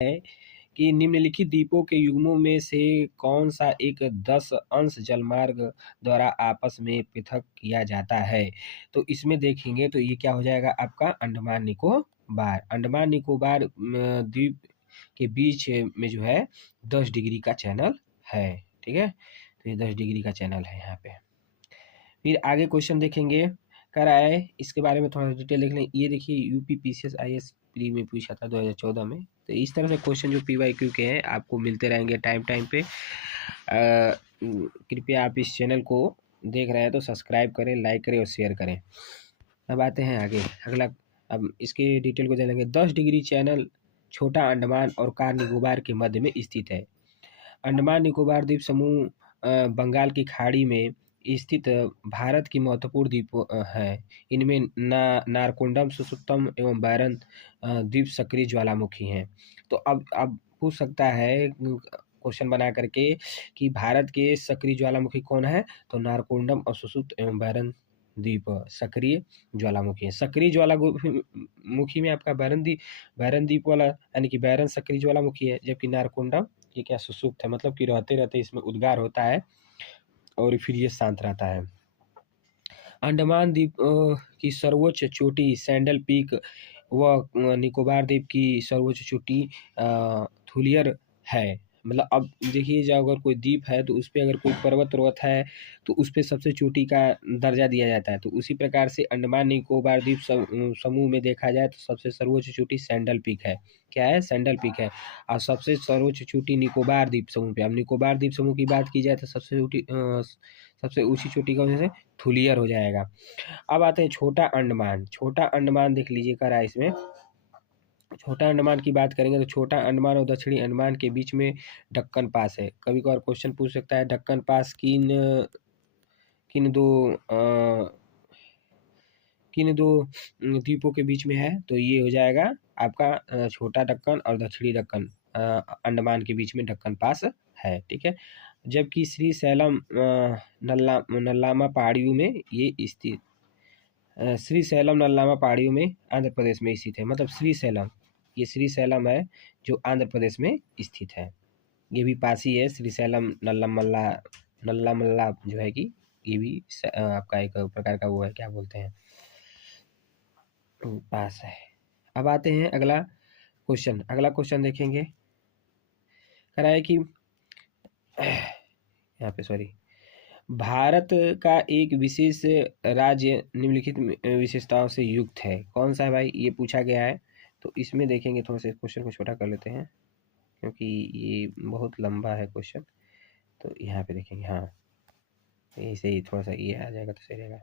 है कि निम्नलिखित द्वीपों के युग्मों में से कौन सा एक 10 अंश जलमार्ग द्वारा आपस में पृथक किया जाता है। तो इसमें देखेंगे तो ये क्या हो जाएगा आपका अंडमान निकोबार। अंडमान निकोबार द्वीप के बीच में जो है 10 डिग्री का चैनल है। ठीक है, तो ये 10 डिग्री का चैनल है यहाँ पे। फिर आगे क्वेश्चन देखेंगे, कह रहा है इसके बारे में थोड़ा डिटेल देख लें। ये देखिए यूपी पीसीएस आईएएस प्री में पूछा था 2014 में। तो इस तरह से क्वेश्चन जो पीवाईक्यू के हैं आपको मिलते रहेंगे टाइम पे। कृपया आप इस चैनल को देख रहे हैं तो सब्सक्राइब करें, लाइक करें और शेयर करें। अब आते हैं आगे अगला। अब इसके डिटेल को जानेंगे। 10 डिग्री चैनल छोटा अंडमान और कार निकोबार के मध्य में स्थित है। अंडमान निकोबार द्वीप समूह बंगाल की खाड़ी में स्थित भारत की महत्वपूर्ण द्वीप है। इनमें नारकोंडम, सुसुप्तम एवं बैरन द्वीप सक्रिय ज्वालामुखी हैं। तो अब पूछ सकता है क्वेश्चन बना करके कि भारत के सक्रिय ज्वालामुखी कौन है, तो नारकोंडम और सुसुप्त एवं बैरन द्वीप सक्रिय ज्वालामुखी है। सक्रिय ज्वालामुखी में आपका बैरन द्वीप वाला यानी कि बैरन सक्रिय ज्वालामुखी है, जबकि नारकोंडम ये क्या सुसुप्त है, मतलब कि रहते रहते इसमें उद्गार होता है और फिर ये शांत रहता है। अंडमान द्वीप की सर्वोच्च चोटी सैंडल पीक व निकोबार द्वीप की सर्वोच्च चोटी थुलियर है। मतलब अब देखिए जब अगर कोई द्वीप है तो उस पर अगर कोई पर्वत है तो उस पर सबसे चोटी का दर्जा दिया जाता है। तो उसी प्रकार से अंडमान निकोबार द्वीप समूह में देखा जाए तो सबसे सर्वोच्च चोटी सैंडल पीक है। क्या है? सैंडल पीक है। और सबसे सर्वोच्च चोटी निकोबार द्वीप समूह पे। अब निकोबार द्वीप समूह की बात की जाए तो सबसे ऊंची चोटी का वजह से थुलियर हो जाएगा। अब आते हैं छोटा अंडमान। छोटा अंडमान देख लीजिए करा इसमें। छोटा अंडमान की बात करेंगे तो छोटा अंडमान और दक्षिणी अंडमान के बीच में दक्कन पास है। कभी कभार क्वेश्चन पूछ सकता है दक्कन पास किन दो द्वीपों के बीच में है, तो ये हो जाएगा आपका छोटा दक्कन और दक्षिणी दक्कन अंडमान के बीच में दक्कन पास है। ठीक है, जबकि श्री सैलम नल्लामा पहाड़ियों में ये स्थित श्री सैलम नल्लामा पहाड़ियों में आंध्र प्रदेश में स्थित है। मतलब श्री सैलम, ये श्री सैलम है जो आंध्र प्रदेश में स्थित है। ये भी पास ही है। श्री सैलम नल्लामल्ला जो है कि ये भी आपका एक प्रकार का वो है, क्या बोलते हैं, पास है। अब आते हैं अगला क्वेश्चन। अगला क्वेश्चन देखेंगे, कह रहा है कि यहाँ पे सॉरी, भारत का एक विशेष राज्य निम्नलिखित विशेषताओं से युक्त है। कौन सा है भाई, ये पूछा गया है। तो इसमें देखेंगे, थोड़ा सा क्वेश्चन को छोटा कर लेते हैं क्योंकि ये बहुत लंबा है क्वेश्चन। तो यहाँ पे देखेंगे, हाँ ऐसे ही थोड़ा सा ये आ जाएगा तो सही रहेगा।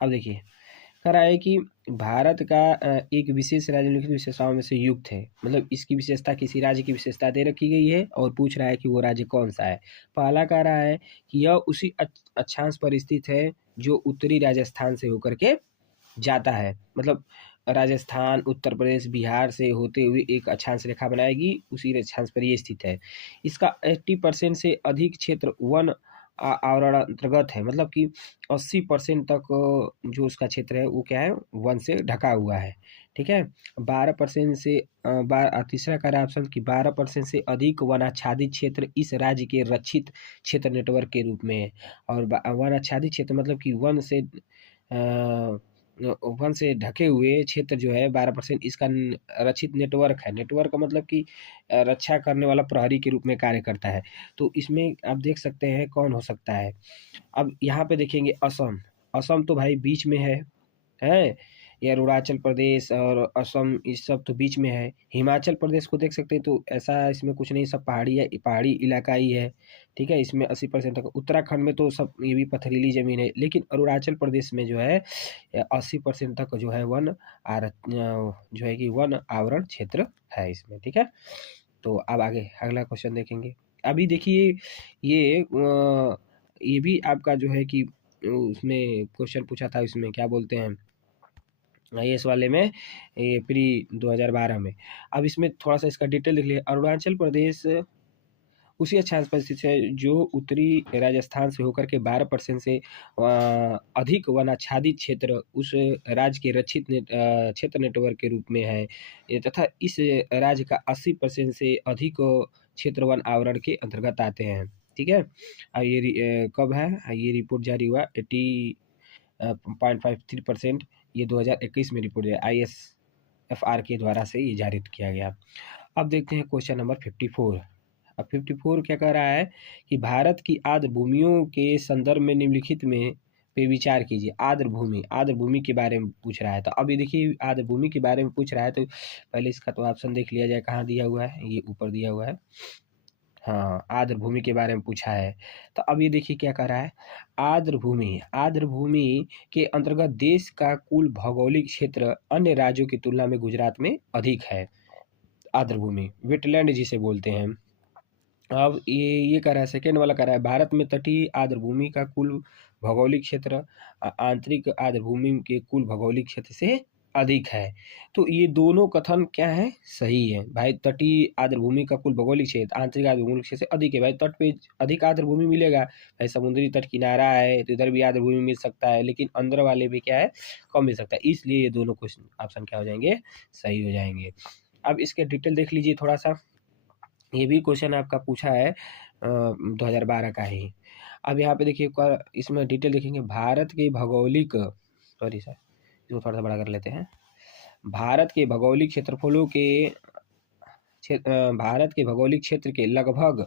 अब देखिए कह रहा है कि भारत का एक विशेष राज्य निम्नलिखित विशेषताओं में से युक्त है। मतलब इसकी विशेषता, किसी राज्य की विशेषता दे रखी गई है और पूछ रहा है कि वो राज्य कौन सा है। पहला कह रहा है कि यह उसी अक्षांश पर स्थित है जो उत्तरी राजस्थान से होकर के जाता है। मतलब राजस्थान, उत्तर प्रदेश, बिहार से होते हुए एक अक्षांश रेखा बनाएगी, उसी अक्षांश पर ये स्थित है। इसका 80% से अधिक क्षेत्र वन आवरण अंतर्गत है। मतलब कि 80% तक जो उसका क्षेत्र है वो क्या है, वन से ढका हुआ है। ठीक है, 12% से तीसरा कार्य ऑप्शन की 12% से अधिक वनाच्छादित क्षेत्र इस राज्य के रक्षित क्षेत्र नेटवर्क के रूप में है। और वनाच्छादित क्षेत्र मतलब कि वन से ढके हुए क्षेत्र जो है 12%, इसका रक्षित नेटवर्क है। नेटवर्क का मतलब कि रक्षा करने वाला प्रहरी के रूप में कार्य करता है। तो इसमें आप देख सकते हैं कौन हो सकता है। अब यहाँ पे देखेंगे असम। असम तो भाई बीच में है। ये अरुणाचल प्रदेश और असम इस सब तो बीच में है। हिमाचल प्रदेश को देख सकते हैं तो ऐसा इसमें कुछ नहीं, सब पहाड़ी है, पहाड़ी इलाका ही है। ठीक है, इसमें 80% तक। उत्तराखंड में तो सब ये भी पथरीली जमीन है, लेकिन अरुणाचल प्रदेश में जो है 80% तक जो है जो है कि वन आवरण क्षेत्र है इसमें। ठीक है, तो अब आगे अगला क्वेश्चन देखेंगे। अभी देखिए ये भी आपका जो है कि उसमें क्वेश्चन पूछा था, इसमें क्या बोलते हैं, आईएएस वाले में, ये प्री 2012 में। अब इसमें थोड़ा सा इसका डिटेल देख लिया। अरुणाचल प्रदेश उसी अक्षांश पर स्थित है जो उत्तरी राजस्थान से होकर के 12% से अधिक वनाच्छादित क्षेत्र उस राज्य के रक्षित क्षेत्र नेटवर्क के रूप में है तथा इस राज्य का 80% से अधिक क्षेत्र वन आवरण के अंतर्गत आते हैं। ठीक है, ये कब है, ये रिपोर्ट जारी हुआ 80.53%, ये 2021 में रिपोर्ट है, ISFR के द्वारा से ये जारी किया गया। अब देखते हैं क्वेश्चन नंबर 54। अब 54 क्या कह रहा है कि भारत की आर्द्र भूमियों के संदर्भ में निम्नलिखित में पे विचार कीजिए। आर्द्र भूमि के बारे में पूछ रहा है। तो अभी देखिए आर्द्र भूमि के बारे में पूछ रहा है, तो पहले इसका तो ऑप्शन देख लिया जाए, कहाँ दिया हुआ है, ये ऊपर दिया हुआ है। हाँ, आर्द्र भूमि के बारे में पूछा है। तो अब ये देखिए क्या कह रहा है, आर्द्र भूमि के अंतर्गत देश का कुल भौगोलिक क्षेत्र अन्य राज्यों की तुलना में गुजरात में अधिक है। आर्द्र भूमि वेटलैंड जिसे बोलते हैं। अब ये कह रहा है, सेकेंड वाला कह रहा है भारत में तटीय आर्द्र भूमि का कुल भौगोलिक क्षेत्र आंतरिक आर्द्र भूमि के कुल भौगोलिक क्षेत्र से अधिक है। तो ये दोनों कथन क्या है, सही है भाई। तटीय आर्द्र भूमि का कुल भौगोलिक क्षेत्र आंतरिक आर्द्र भूमि क्षेत्र से अधिक है भाई। तट पे अधिक आर्द्र भूमि मिलेगा भाई, समुद्री तट किनारा है तो इधर भी आर्द्र भूमि मिल सकता है, लेकिन अंदर वाले भी क्या है, कम मिल सकता है। इसलिए ये दोनों क्वेश्चन ऑप्शन क्या हो जाएंगे, सही हो जाएंगे। अब इसके डिटेल देख लीजिए थोड़ा सा। ये भी क्वेश्चन आपका पूछा है 2012 का ही। अब यहाँ पे देखिए इसमें डिटेल देखेंगे, भारत के भौगोलिक, सॉरी सर इसको थोड़ा सा बड़ा कर लेते हैं। भारत के भौगोलिक क्षेत्रफलों के भारत के भौगोलिक क्षेत्र के लगभग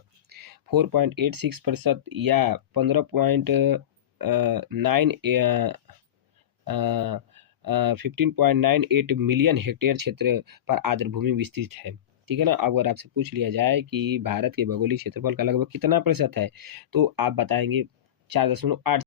4.86% या 15.98 मिलियन हेक्टेयर क्षेत्र पर आर्द्र भूमि विस्तृत है। ठीक है ना। अगर आपसे पूछ लिया जाए कि भारत के भौगोलिक क्षेत्रफल का लगभग कितना प्रतिशत है, तो आप बताएंगे 4.8